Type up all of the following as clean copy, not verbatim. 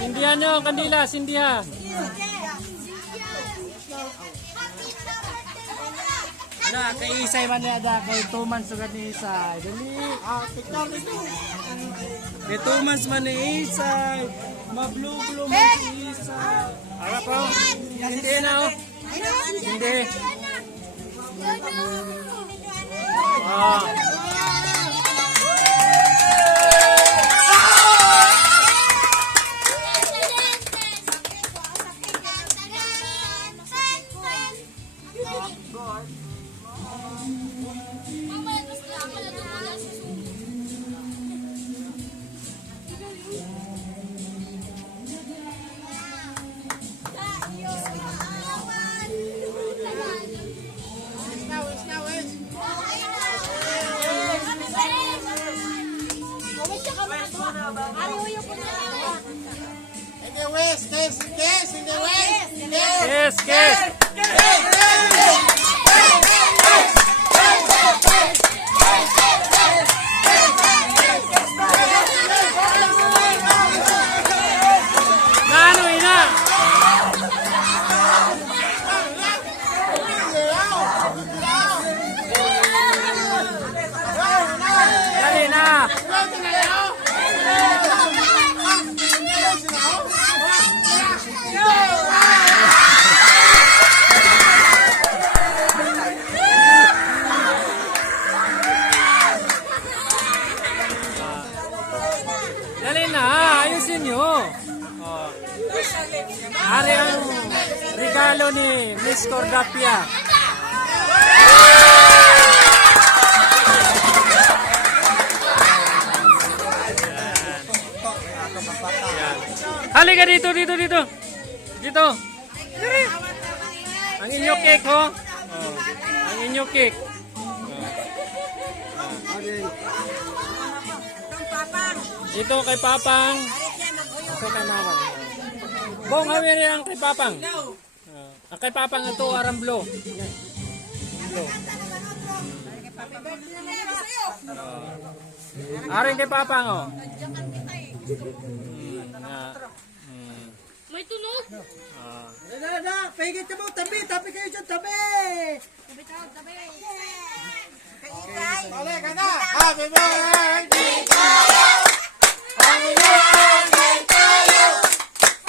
Sindihan nyo ang kandila, sindihan. Na, kay Isay man niya da, kay 2 months agad ni Isay. Dali. Kay 2 months man ni Isay. Mablu-blu man si Isay. Harap po. Hindi na oh. Hindi. Ah. Yes. Nano ina. Dali na. Dali na, ayusin nyo. Oh. Ari ang regalo ni Miss Cordapia. Halika dito. Dito. Ang inyo cake ho. Oh. Ang inyo cake. Dito kay Papang. Ito kay Mama. Bong, hawiri ang kay Papang. Ang kay Papang ito, aramblo. Aring kay Papang, oh. May tunog. Pahigit mo, tabi kayo dyan, tabi. Tabi. Ole, ganda. Happy birthday to you.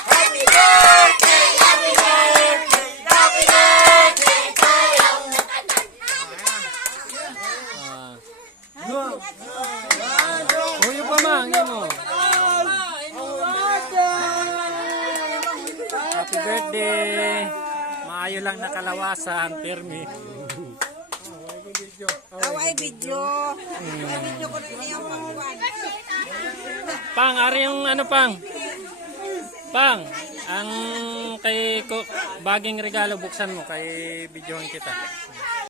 Happy Huyo pa mang, mo. Happy birthday. Maayo lang nakalawasan, permi. Ay, video. Video ko rin yung pangwan. Pang, ari yung ano Pang? Pang, ang kay baging regalo buksan mo kay videohan kita.